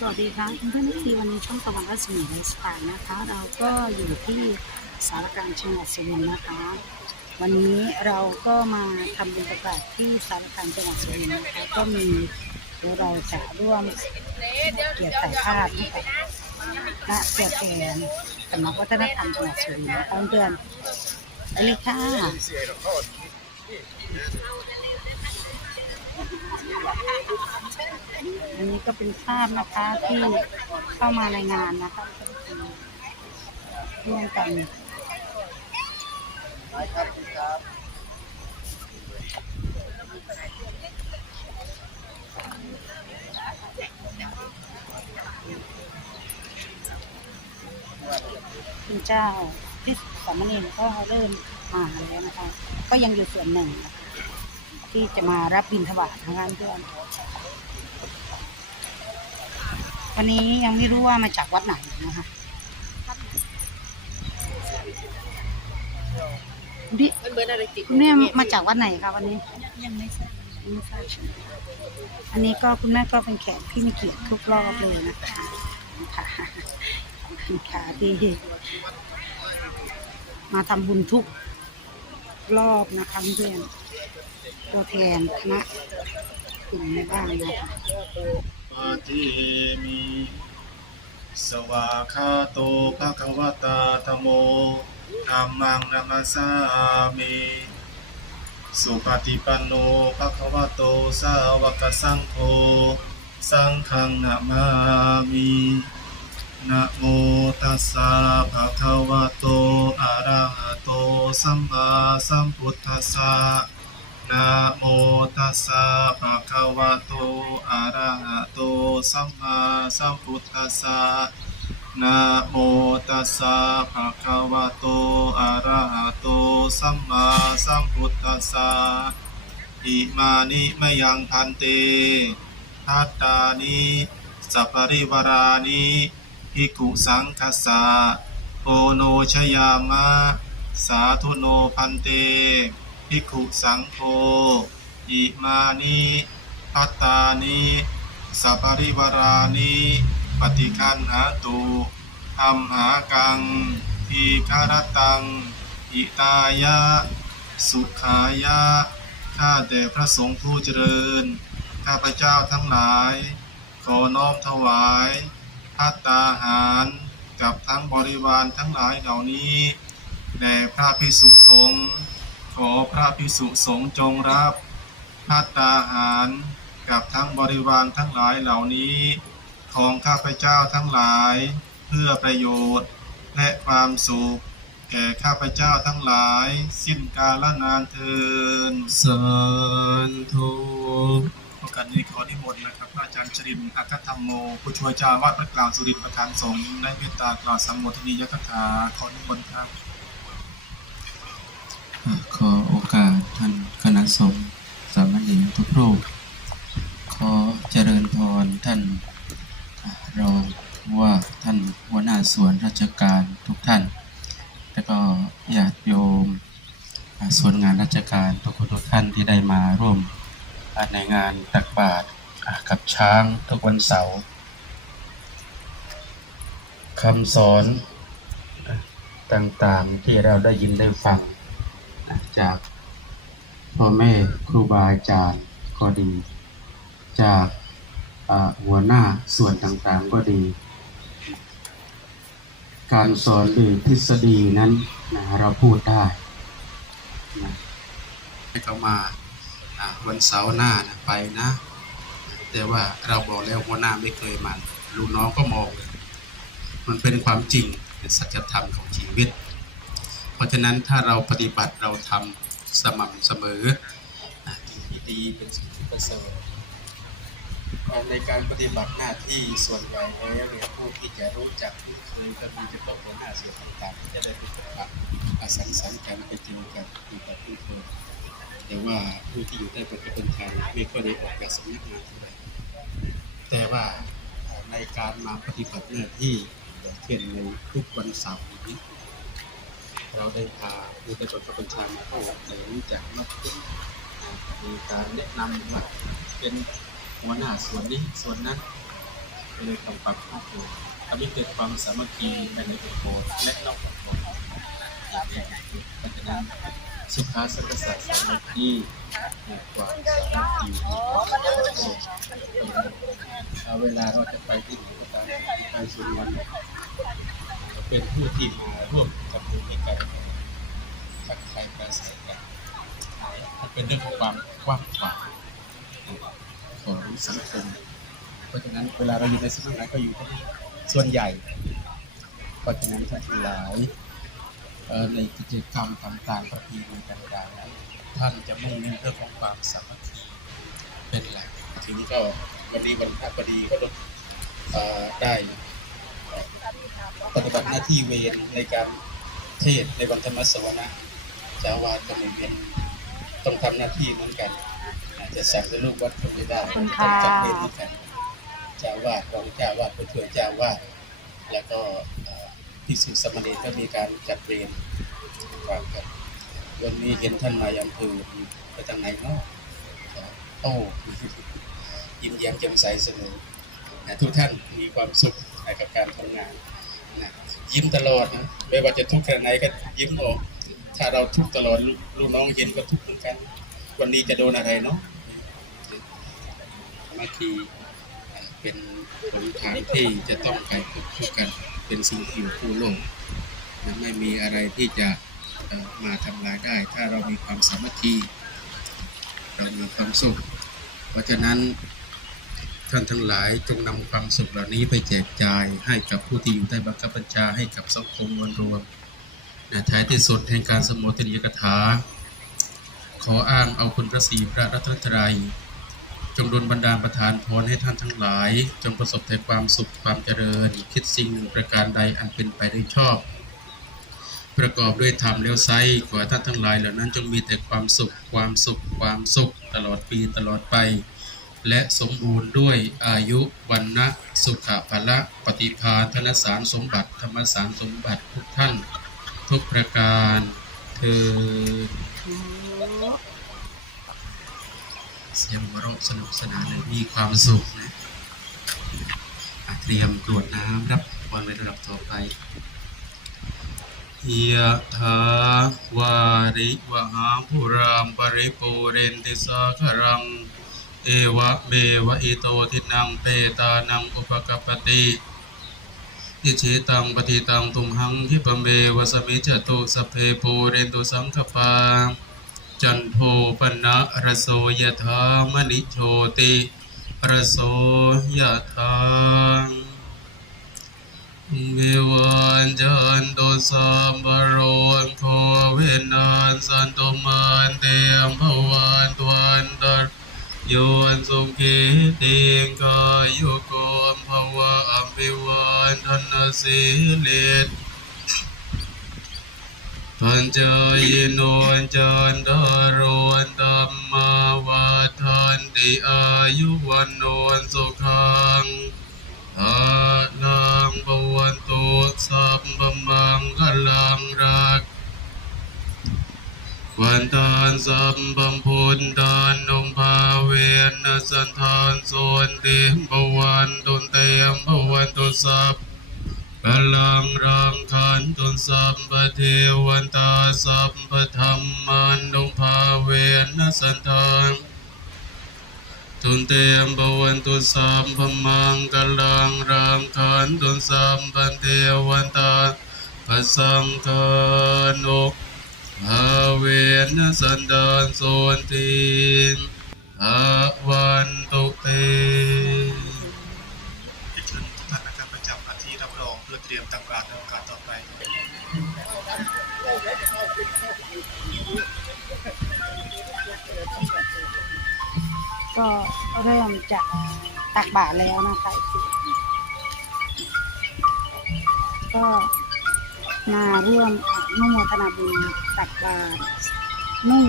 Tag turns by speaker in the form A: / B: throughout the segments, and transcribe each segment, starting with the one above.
A: สวัสดีค่ะเพื่อนที่วันนี้ช่องตะวันรัศมีไลฟ์สไตล์นะคะ เราก็อยู่ที่สารการจังหวัดสุรินทร์นะคะ วันนี้เราก็มาทำบุญประกาศที่สารการจังหวัดสุรินทร์นะคะก็มีเราจะร่วมเกียรติถ่ายภาพให้กับณตัวแทนสำนักวัฒนธรรมจังหวัดสุรินทร์นะคะเพื่อนไปเลยค่ะ อันนี้ก็เป็นภาพนะคะที่เข้ามาในงานนะคะร่วมกันคุณเจ้าที่สามเณรก็เริ่มมาแล้วนะคะ ก็ยังอยู่ส่วนหนึ่งนะคะ ที่จะมารับบิณฑบาตทางานเพื่อนวันนี้ยังไม่รู้ว่ามาจากวัดไหนนะคะนี่
B: มันเบิร์นอะไรติด
A: คุณแม่มาจากวัดไหนคะวันนี้
B: ยังไม่ทราบ
A: ไม่ทราบใช่ไหมอันนี้ก็คุณแม่ก็เป็นแขกที่มีเกียรติทุกรอบเลยนะคะค่ะขอบคุณค่ะที่มาทำบุญทุกรอบนะคะเพื่อน ตัวแทนคณะกลุ่มในบ้านนะคะ
C: ปาติมิสวาคาโตภะคะวตาธโมธัมมังนามัสสามิสุปฏิปันโนภะคะวะโตสาวกสังโฆสังฆังนามามินะโมตัสสะภะคะวะโตอะระหะโตสัมมาสัมพุทธัสสะ นะโมตัสสะภะคะวะโต อะระหะโต สัมมาสัมพุทธัสสะนะโมตัสสะภะคะวะโต อะระหะโต สัมมาสัมพุทธัสสะอิมานิมยังพันเตทัตตานิสัพพริวารานิภิกขุสังคัสสะโอโนชยามะ สาธุโนพันเต ภิกขุสังโฆอิมานิพัตตานิสัพพริวารานิปฏิคันหาตุธรรมหากังทีคารตัง อิตายะ สุขายะ ข้าแต่พระสงฆ์ผู้เจริญ ข้าพเจ้าทั้งหลาย ขอน้อมถวายพัตตาหาร กับทั้งบริวารทั้งหลายเหล่านี้แด่พระพิสุสงฆ์ ขอพระพิสุสงฆ์จงรับพัตตาหารกับทั้งบริวารทั้งหลายเหล่านี้ ของข้าพเจ้าทั้งหลาย เพื่อประโยชน์และความสุขแก่ข้าพเจ้าทั้งหลาย สิ้นกาลนานเทินสาธุโอกาสนี้ขอนิมนต์นะครับพระอาจารย์ชรินทร์อัคคธรรมโม ผู้ช่วยเจ้าอาวาดพระกล่าวสุรินทร์ประธานสงฆ์ได้เมตตากล่าวสัมโมทนียคถาขอนิมนต์ครับ
D: ขอโอกาสท่านคณะสงฆ์สาม เณรทุกรูป ขอเจริญพรท่านอ่ารองว่าท่านหัวหน้าส่วนราชการทุกท่าน แล้วก็ญาติโยมส่วนงานราชการทุกคนทุกท่านที่ได้มาร่วมในงานตักบาตรกับช้างทุกวันเสาร์คำสอนต่างๆที่เราได้ยินได้ฟังจากพ่อแม่ครูบาอาจารย์ ก็ดี จากหัวหน้าส่วนต่างๆก็ดี การสอนหรือทฤษฎีนั้นนะเราพูดได้นะให้เขามาวันเสาร์หน้านะไปนะ แต่ว่าเราบอกแล้วหัวหน้าไม่เคยมันลูกน้องก็มองเลยมันเป็นความจริงเป็นสัจธรรมของชีวิต เพราะฉะนั้นถ้าเราปฏิบัติเราทำสม่ำเสมอ ดีเป็นสิ่งที่ประเสริฐอะในการปฏิบัติหน้าที่ส่วนใหญ่แล้วเนี่ยผู้ที่จะรู้จักคุ้นเคยก็มีเฉพาะหัวหน้าส่วนต่างๆจะได้ปฏิบัติอาสังสรรค์กันไปเจอกันมีความคุ้นเคยแต่ว่าผู้ที่อยู่ใต้ปกปัญชาไม่ค่อยได้ออกจากสำนักงานเท่าไหร่แต่ว่าในการมาปฏิบัติหน้าที่เช่นในทุกวันเสาร์นี้เราได้พาผู้ได้ประบัญชามาเข้าในรู้จักมาเป็นอ่า มีการแนะนำว่าเป็นหัวหน้าส่วนนี้ส่วนนั้นเลยทำความครอบครัวทำให้เกิดความสามัคคีภายในองค์กรและนอกองค์กรเพราะฉะนั้นสุขาสักษะสามัคคีเหนือกว่าสามัคคีเอาเวลาเราจะไปที่ไหนก็ตามไปสุวรรณเป็นผู้ที่มาร่วมกับมูลในการทักทายปราศัยกัน มันเป็นเรื่องของความกว้างขวางของสังคม เพราะฉะนั้นเวลาเราอยู่ในสำนักไหนก็อยู่ส่วนใหญ่ เพราะฉะนั้นท่านทั้งหลายในกิจกรรมต่างๆประเพณีต่างๆนั้นท่านจะมุ่งเน้นเรื่องของความสามัคคีเป็นหลักทีนี้ก็วันนี้วันพระพอดีก็ได้ปฏิบัติหน้าที่เวรในการเทศในวันธรรมสวนะจาวาสก็ม่เป็น ต้องทำหน้าที่เหมือนกันอาจจะสั่งในลูกวัดก็ไม่ได้
A: ขอบคุณ
D: ต้อ
A: ค่ะ
D: งจัดเวรด้วยกันเจ้าวาดรองเจ้าวาดผู้ช่วยเจ้าวาดแล้วก็เอ่อภิกษุสามเณรก็มีการจัดเวรฝากกันวันนี้เห็นท่านนายอำเภอไปทางไหนเนาะโอ้ยิ้มแย้มแจ่มใสเสมอนะทุกท่านมีความสุขในกับการทำงานนะยิ้มตลอดนะไม่ว่าจะทุกข์แค่ไหนก็ยิ้มออก ถ้าเราทุกตลอดลูกน้องเห็นก็ทุกเหมือนกัน วันนี้จะโดนอะไรเนาะมาทีเป็นหนทางที่จะต้องไปควบกันเป็นสิ่งที่อยู่คู่โลกไม่มีอะไรที่จะมาทำลายได้ ถ้าเรามีความสามัคคีเรามีความสุข เพราะฉะนั้นท่านทั้งหลายจงนำความสุขเหล่านี้ไปแจกจ่ายให้กับผู้ที่อยู่ใต้บังคับบัญชาให้กับสังคมมวลรวม นะท้ายที่สุดแห่งการสมโภชนิยกถา ขออ้างเอาคุณพระศรีพระรัตนตรัย จงดลบันดาลประทานพรให้ท่านทั้งหลาย จงประสบแต่ความสุขความเจริญ คิดสิ่งหนึ่งประการใดอันเป็นไปได้ชอบ ประกอบด้วยธรรมแล้วไซขอท่านทั้งหลายเหล่านั้นจงมีแต่ความสุขความสุขความสุขตลอดปีตลอดไป และสมบูรณ์ด้วยอายุวันนะสุขภละปฏิภาณธนสารสมบัติธรรมสารสมบัติทุกท่าน ทุกประการเธอเสียงหัวเราะสนุกสนานเลยมีความสุขนะเตรียมกรวดน้ำรับพรในระดับต่อไปยะถาวาริวหาภูรามปริปูเรนติสาคารัง เอวะเมวะอิโตทินังเปตานังอุปกปติ อิเชตังปฏิตังตุมหังฮิปเมวสมิจตุสเพปูเรนตุสังคปาจันโทปนะระโสยถามณิโชติระโสยถาเมวันจันโตสัมปโรโคเวนัสสันโตมันเตมภวันตวันตรโยนสุขีติงกายุก วะอภิวันทนาสิลิตปัญจายโนจันทารวนตัมมาวัฏันติอายุวันโนสุขังอาลังบวันตุสัพพมังคลังรัก วันตานสัมปัมพุนตานนงภาเวนนสันทานโสนติบวันตุนเตียมบวันตุสัพพลังรังขันตุนสัมปเทวันตาสัมปธรรมันตุภาเวนนสันทานตุนเตมบวันตุสัมพมังกลังรังขันตุนสัมปเทวันตาปสังคานุ ภาเวนนสันดานโสนติภาวันตุเต
C: ที่เชิญทุกท่านนะครับประจำหน้าที่รับรองเพื่อเตรียมตักบาตรในโอกาสต่อไป
A: ก็เริ่มจะตักบาตรแล้วนะคะก็ มาร่วมอนุโมทนาบุญตักบาตรนุ่ง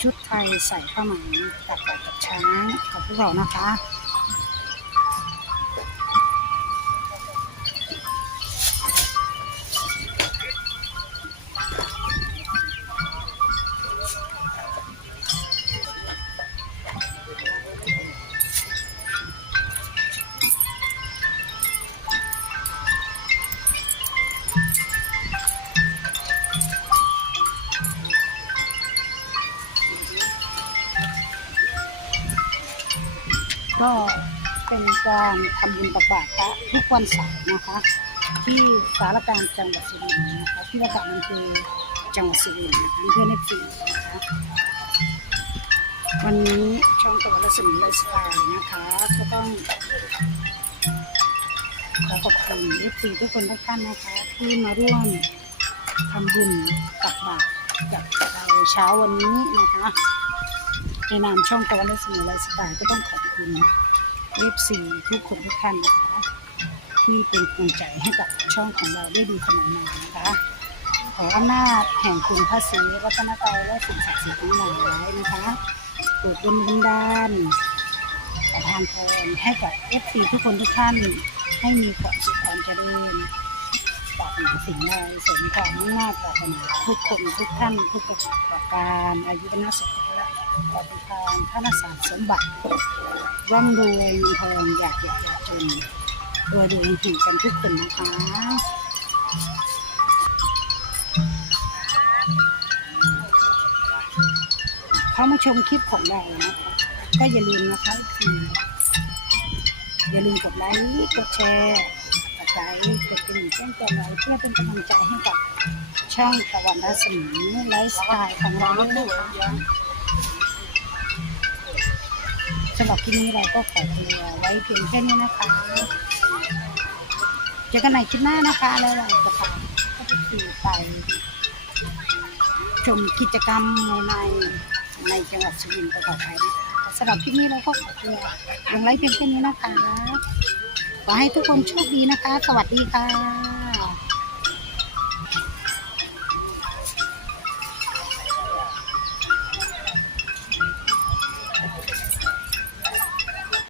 A: ชุดไทยใส่ผ้าไหมตักบาตรกับช้างกับพวกเรานะคะ การทำบุญตักบาตรพระทุกวันเสาร์นะคะ ที่สารการจังหวัดสุรินทร์นะคะที่วัดบางมันคือจังหวัดสุรินทร์นะคะเพื่อนเอฟซีนะคะวันนี้ช่องตะวันรัศมีไลฟ์สไตล์นะคะก็ต้องขอขอบคุณเอฟซีทุกคนทุกท่านนะคะที่มาร่วมทำบุญตักบาตรกับเราในเช้าวันนี้นะคะในนามช่องตะวันรัศมีไลฟ์สไตล์ก็ต้องขอบคุณ เอฟซีทุกคนทุกท่านนะคะที่เป็นกำลังใจให้กับช่องของเราได้ดีขนาดนี้นะคะขออำนาจแห่งคุณพระศรีรัตนตรัยและสิ่งศักดิ์สิทธิ์ทั้งหลายนะคะโปรดดลบันดาลประทานพรให้กับเอฟซีทุกคนทุกท่านให้มีความสุขความเจริญปรารถนาสิ่งใดสมความมุ่งมั่นปรารถนาทุกคนทุกท่านทุกประการอายุวันสุข ปฏิภาณท่านสารสมบัติร่ำรวยมีทองอยากอยากอยากจนตัวดูถึงกันทุกคนนะคะเขามาชมคลิปของเรานะคะก็อย่าลืมนะคะคืออย่าลืมกดไลค์กดแชร์กดไลค์กดกระดิ่งแจ้งเตือนไว้เพื่อเป็นกำลังใจให้กับช่องตะวันรัศมีไลฟ์สไตล์ของเราด้วยนะคะ สำหรับคลิปนี้เราก็ขอตัวไว้เพียงแค่นี้นะคะเจอกันใหม่คลิปหน้านะคะ แล้วเราจะพาก็ไปคือไป ชมกิจกรรมในในจังหวัดสุรินทร์ต่อไปนะคะสำหรับคลิปนี้เราก็ขอตัวลงไลฟ์เพียงแค่นี้นะคะ ขอให้ทุกคนโชคดีนะคะ สวัสดีค่ะ